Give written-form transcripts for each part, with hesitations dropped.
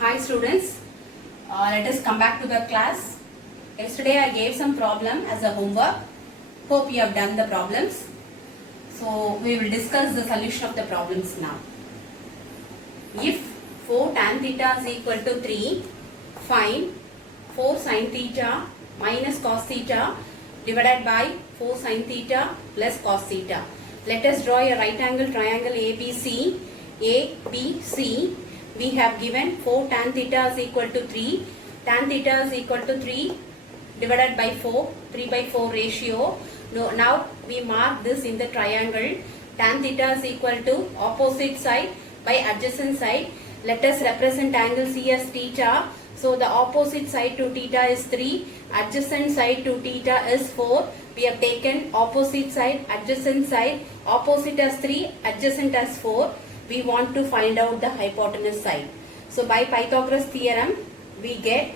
Hi students, let us come back to the class. Yesterday I gave some problem as a homework. Hope you have done the problems. So we will discuss the solution of the problems now. If 4 tan theta is equal to 3, find 4 sin theta minus cos theta divided by 4 sin theta plus cos theta. Let us draw a right angle triangle ABC. ABC. We have given 4 tan theta is equal to 3. Tan theta is equal to 3 divided by 4. 3 by 4 ratio. Now we mark this in the triangle. Tan theta is equal to opposite side by adjacent side. Let us represent angle C as theta. So the opposite side to theta is 3. Adjacent side to theta is 4. We have taken opposite side, adjacent side. Opposite as 3, adjacent as 4. We want to find out the hypotenuse side. So by Pythagoras theorem, we get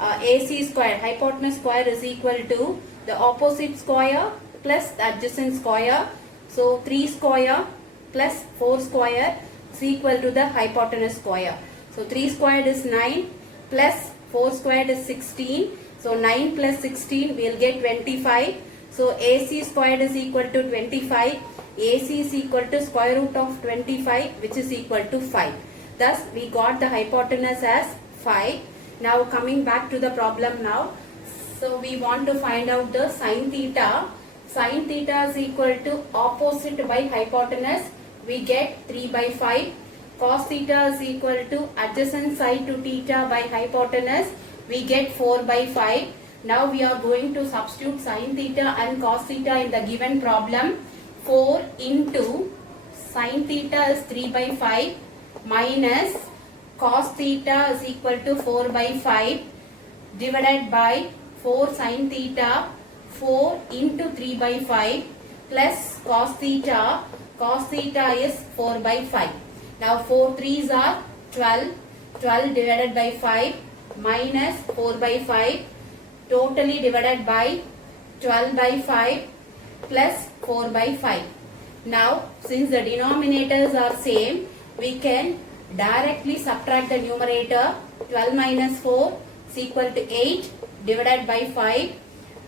AC square, hypotenuse square is equal to the opposite square plus the adjacent square. So 3 square plus 4 square is equal to the hypotenuse square. So 3 squared is 9 plus 4 squared is 16. So 9 plus 16 we will get 25. So AC squared is equal to 25. AC is equal to square root of 25, which is equal to 5. Thus we got the hypotenuse as 5. Now coming back to the problem now. So we want to find out the sin theta. Sin theta is equal to opposite by hypotenuse. We get 3 by 5. Cos theta is equal to adjacent side to theta by hypotenuse. We get 4 by 5. Now we are going to substitute sin theta and cos theta in the given problem. 4 into sin theta is 3 by 5 minus cos theta is equal to 4 by 5 divided by 4 sin theta, 4 into 3 by 5 plus cos theta. Cos theta is 4 by 5. Now 4 3s are 12. 12 divided by 5 minus 4 by 5 totally divided by 12 by 5 plus 4 by 5. Now since the denominators are same, we can directly subtract the numerator. 12 minus 4 is equal to 8 divided by 5.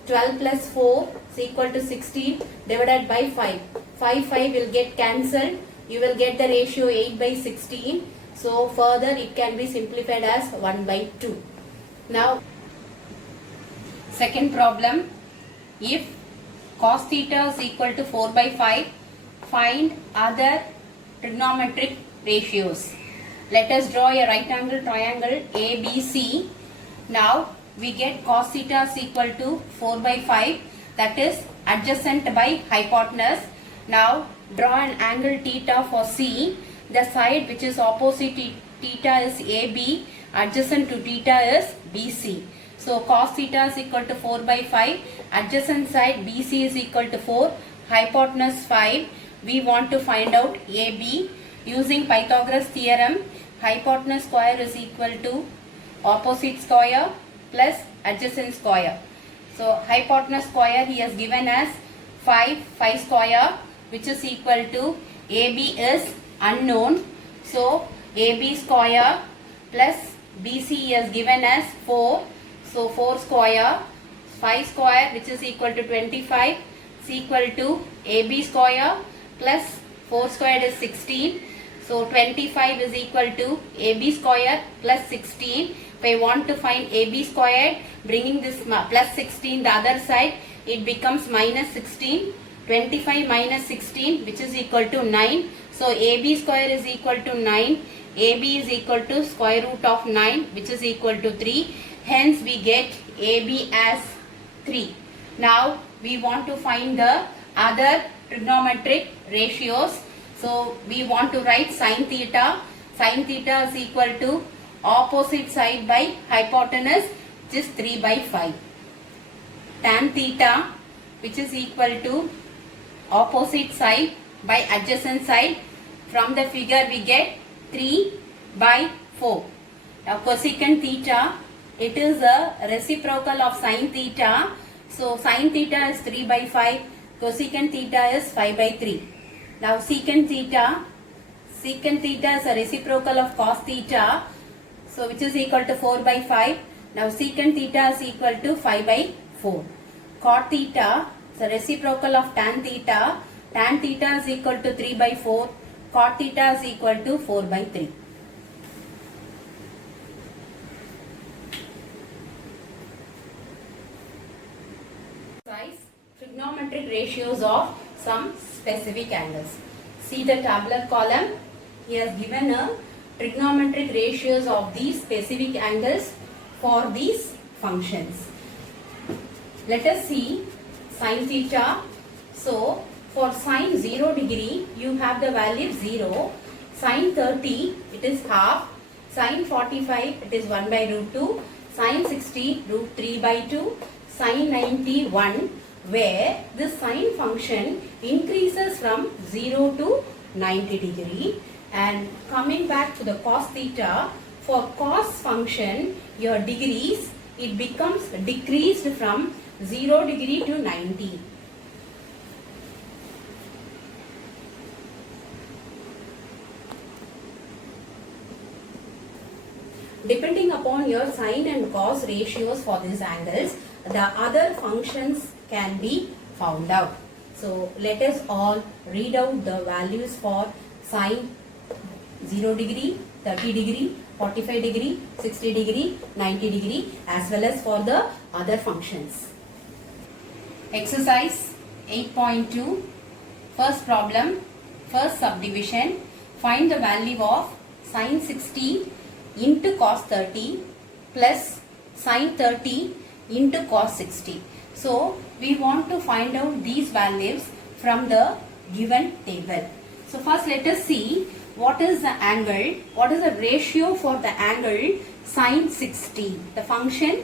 12 plus 4 is equal to 16 divided by 5. 5 will get cancelled. You will get the ratio 8 by 16. So further it can be simplified as 1 by 2. Now second problem. If cos theta is equal to 4 by 5, find other trigonometric ratios. Let us draw a right angle triangle ABC. Now we get cos theta is equal to 4 by 5, that is adjacent by hypotenuse. Now draw an angle theta for C. The side which is opposite theta is AB, adjacent to theta is BC. So cos theta is equal to 4 by 5, adjacent side BC is equal to 4, hypotenuse 5. We want to find out AB. Using Pythagoras theorem, hypotenuse square is equal to opposite square plus adjacent square. So hypotenuse square he has given as 5 square, which is equal to AB is unknown. So AB square plus BC he has given as 4. So 4 square, 5 square, which is equal to 25 is equal to AB square plus 4 squared is 16. So 25 is equal to AB square plus 16. If I want to find AB squared, bringing this plus 16 the other side, it becomes minus 16. 25 minus 16, which is equal to 9. So AB square is equal to 9. AB is equal to square root of 9, which is equal to 3. Hence we get AB as 3. Now we want to find the other trigonometric ratios. So we want to write sin theta. Sin theta is equal to opposite side by hypotenuse, which is 3 by 5. Tan theta, which is equal to opposite side by adjacent side. From the figure we get 3 by 4. Now cosecant theta, it is a reciprocal of sin theta. So sin theta is 3 by 5. Cosecant theta is 5 by 3. Now secant theta is a reciprocal of cos theta. So which is equal to 4 by 5. Now secant theta is equal to 5 by 4. Cot theta, the reciprocal of tan theta. Tan theta is equal to 3 by 4. Cot theta is equal to 4 by 3. Trigonometric ratios of some specific angles. See the tabular column. He has given a trigonometric ratios of these specific angles for these functions. Let us see sin theta. So for sin 0 degree you have the value 0. Sin 30 it is half. Sin 45 it is 1 by root 2. Sin 60 root 3 by 2. Sin 90 1, where the sine function increases from 0 to 90 degree. And coming back to the cos theta, for cos function your degrees it becomes decreased from 0 degree to 90. Depending upon your sine and cos ratios for these angles, the other functions can be found out. So let us all read out the values for sine 0 degree, 30 degree, 45 degree, 60 degree, 90 degree, as well as for the other functions. Exercise 8.2. First problem, first subdivision. Find the value of sine 60 into cos 30 plus sine 30 into cos 60. So we want to find out these values from the given table. So first let us see what is the angle, what is the ratio for the angle sine 60, the function.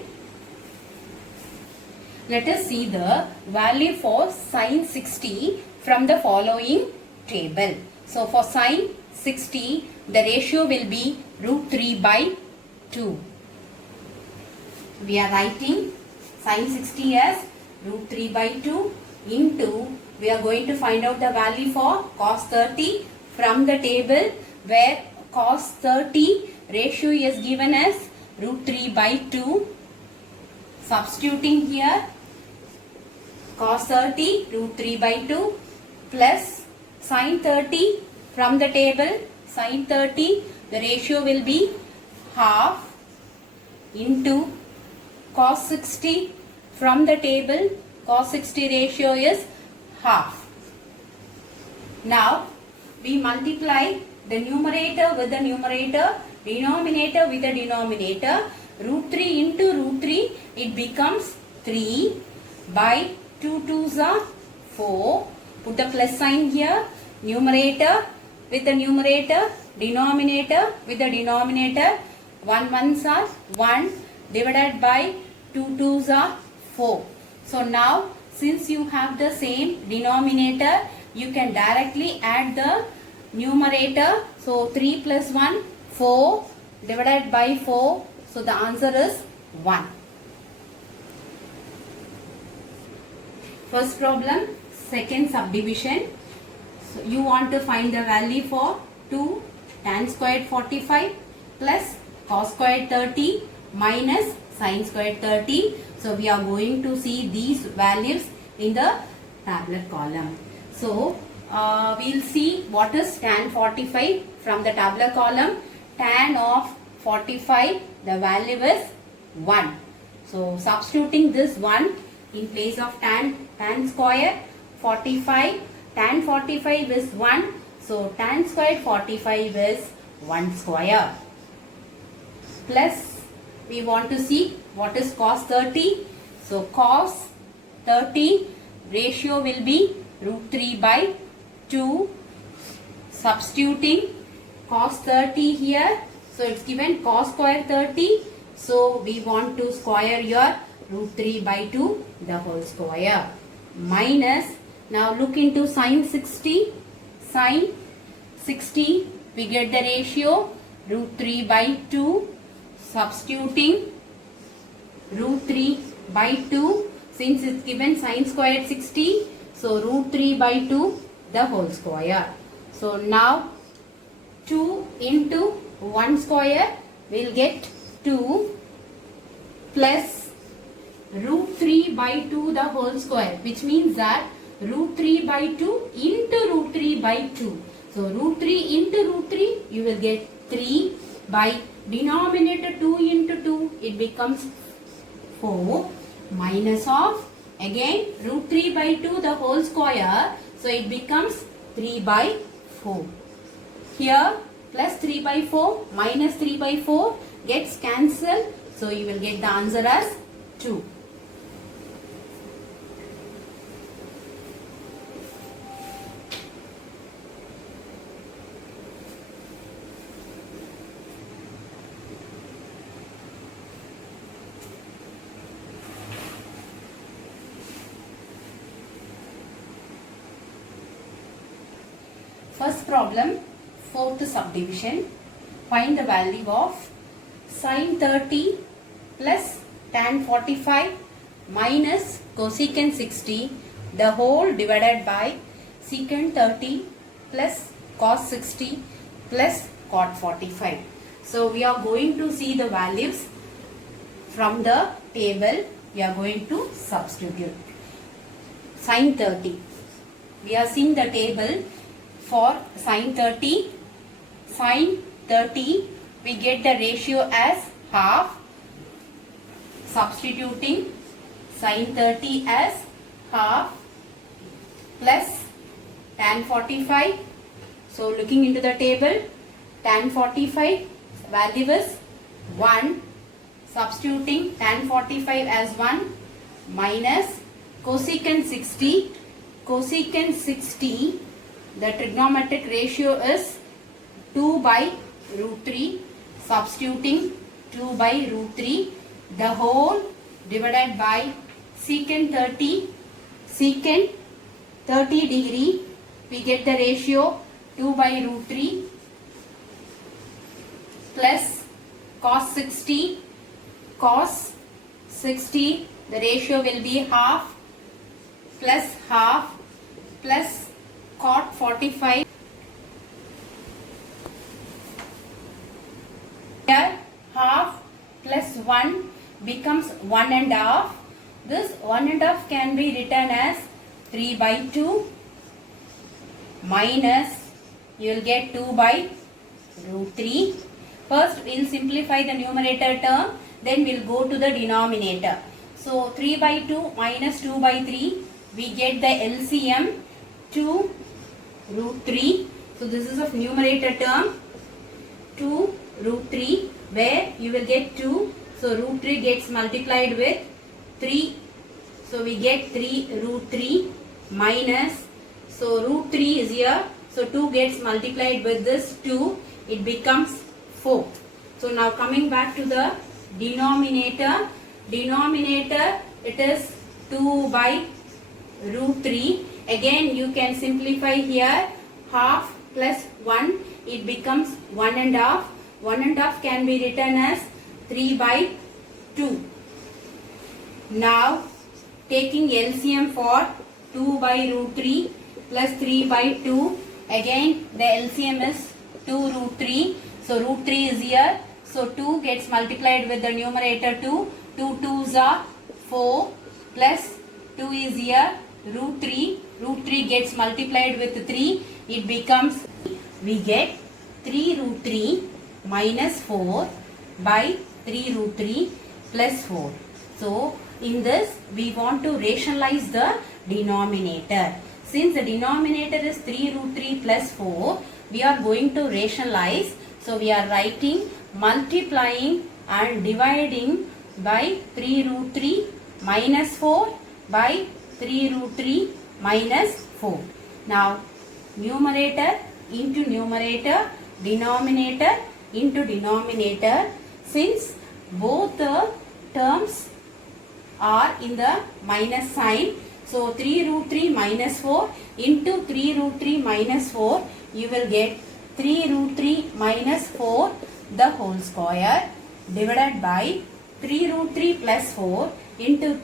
Let us see the value for sine 60 from the following table. So for sine 60 the ratio will be root 3 by 2. We are writing sine 60 as root 3 by 2 into, we are going to find out the value for cos 30 from the table, where cos 30 ratio is given as root 3 by 2. Substituting here cos 30 root 3 by 2 plus sine 30 from the table, sine 30 the ratio will be half into cos 60 from the table, cos 60 ratio is half. Now we multiply the numerator with the numerator, denominator with the denominator. Root 3 into root 3 it becomes 3 by 2 2s are 4. Put the plus sign here. Numerator with the numerator, denominator with the denominator. 1 1s are 1 divided by 2 2s are 4. So now since you have the same denominator, you can directly add the numerator. So 3 plus 1 4 divided by 4. So the answer is 1. First problem, second subdivision. So you want to find the value for 2 tan squared 45 plus cos squared 30 minus sin squared 30. So we are going to see these values in the tabular column. So we'll see what is tan 45 from the tabular column. Tan of 45, the value is 1. So substituting this 1 in place of tan square 45, tan 45 is 1. So tan squared 45 is 1 square. Plus we want to see what is cos 30. So cos 30 ratio will be root 3 by 2. Substituting cos 30 here. So it's given cos square 30. So we want to square your root 3 by 2 the whole square. Minus, now look into sin 60. Sin 60 we get the ratio root 3 by 2. Substituting root 3 by 2, since it's given sin squared 60, so root 3 by 2 the whole square. So now 2 into 1 square we'll get 2 plus root 3 by 2 the whole square, which means that root 3 by 2 into root 3 by 2. So root 3 into root 3, you will get 3 by denominator 2 into 2, it becomes 4 minus of again root 3 by 2 the whole square, so it becomes 3 by 4. Here plus 3 by 4 minus 3 by 4 gets cancelled, so you will get the answer as 2. First problem, fourth subdivision. Find the value of sin 30 plus tan 45 minus cosecant 60 the whole divided by secant 30 plus cos 60 plus cot 45. So we are going to see the values from the table. We are going to substitute. Sin 30. We are seeing the table. For sin 30, we get the ratio as half, substituting sin 30 as half plus tan 45. So looking into the table, tan 45 value is 1, substituting tan 45 as 1 minus cosecant 60, the trigonometric ratio is 2 by root 3, substituting 2 by root 3, the whole divided by secant 30 degree, we get the ratio 2 by root 3 plus cos 60, the ratio will be half plus cot 45. Here half plus 1 becomes 1 and half. This 1 and half can be written as 3 by 2 minus, you will get 2 by root 3. First we will simplify the numerator term, then we will go to the denominator. So 3 by 2 minus 2 by 3, we get the LCM 2 root 3. So this is of numerator term 2 root 3, where you will get 2. So root 3 gets multiplied with 3. So we get 3 root 3 minus. So root 3 is here. So 2 gets multiplied with this 2. It becomes 4. So now coming back to the denominator. Denominator, it is 2 by root 3. Again you can simplify here, half plus 1, it becomes 1 and half. 1 and half can be written as 3 by 2. Now taking LCM for 2 by root 3 plus 3 by 2, again the LCM is 2 root 3. So root 3 is here. So 2 gets multiplied with the numerator 2. 2 2s are 4 plus 2 is here. Root 3 gets multiplied with 3, it becomes, we get 3 root 3 minus 4 by 3 root 3 plus 4. So in this we want to rationalize the denominator. Since the denominator is 3 root 3 plus 4, we are going to rationalize. So we are writing multiplying and dividing by 3 root 3 minus 4 by 3 root 3 minus 4. Now numerator into numerator, denominator into denominator. Since both the terms are in the minus sign, so 3 root 3 minus 4 into 3 root 3 minus 4, you will get 3 root 3 minus 4 the whole square divided by 3 root 3 plus 4 into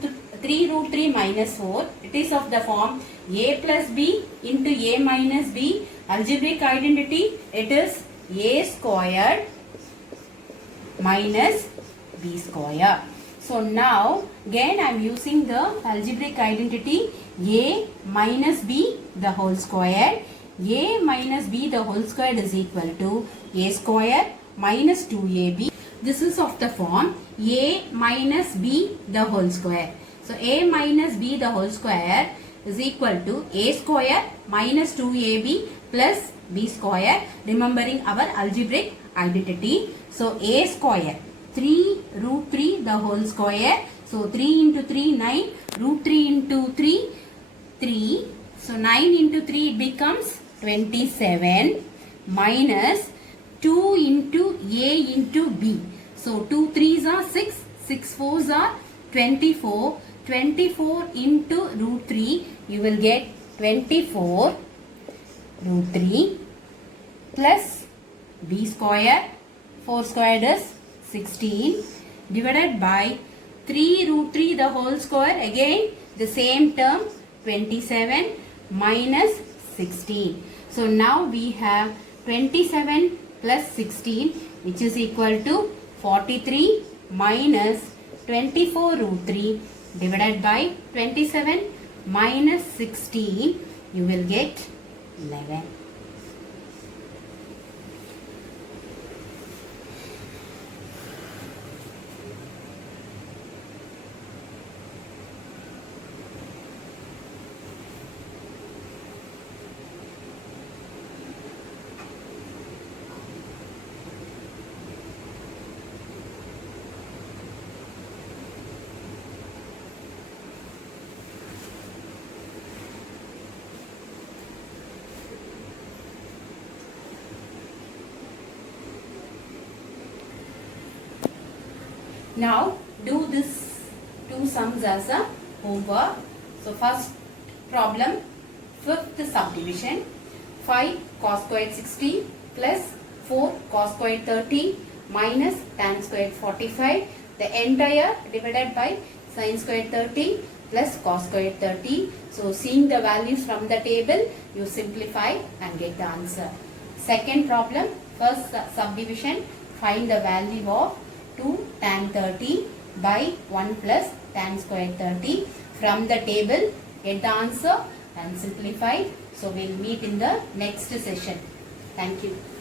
3 root 3 minus 4. It is of the form a plus b into a minus b. Algebraic identity, it is a squared minus b square. So now again I am using the algebraic identity a minus b the whole square. A minus b the whole square is equal to a square minus 2ab. This is of the form a minus b the whole square. So a minus b the whole square is equal to a square minus 2ab plus b square, remembering our algebraic identity. So a square 3 root 3 the whole square. So 3 into 3 9, root 3 into 3 3. So 9 into 3 it becomes 27 minus 2 into a into b. So 2 3s are 6, 6 4s are 24. 24 into root 3 you will get 24 root 3 plus b square, 4 squared is 16 divided by 3 root 3 the whole square, again the same term 27 minus 16. So now we have 27 plus 16 which is equal to 43 minus 24 root 3 divided by 27 minus 16, you will get 11. Now do this two sums as a homework. So first problem, fifth subdivision, 5 cos squared 60 plus 4 cos squared 30 minus tan squared 45, the entire divided by sin squared 30 plus cos squared 30. So seeing the values from the table, you simplify and get the answer. Second problem, first subdivision, find the value of 2 tan 30 by 1 plus tan squared 30. From the table, get the answer and simplify. So we'll meet in the next session. Thank you.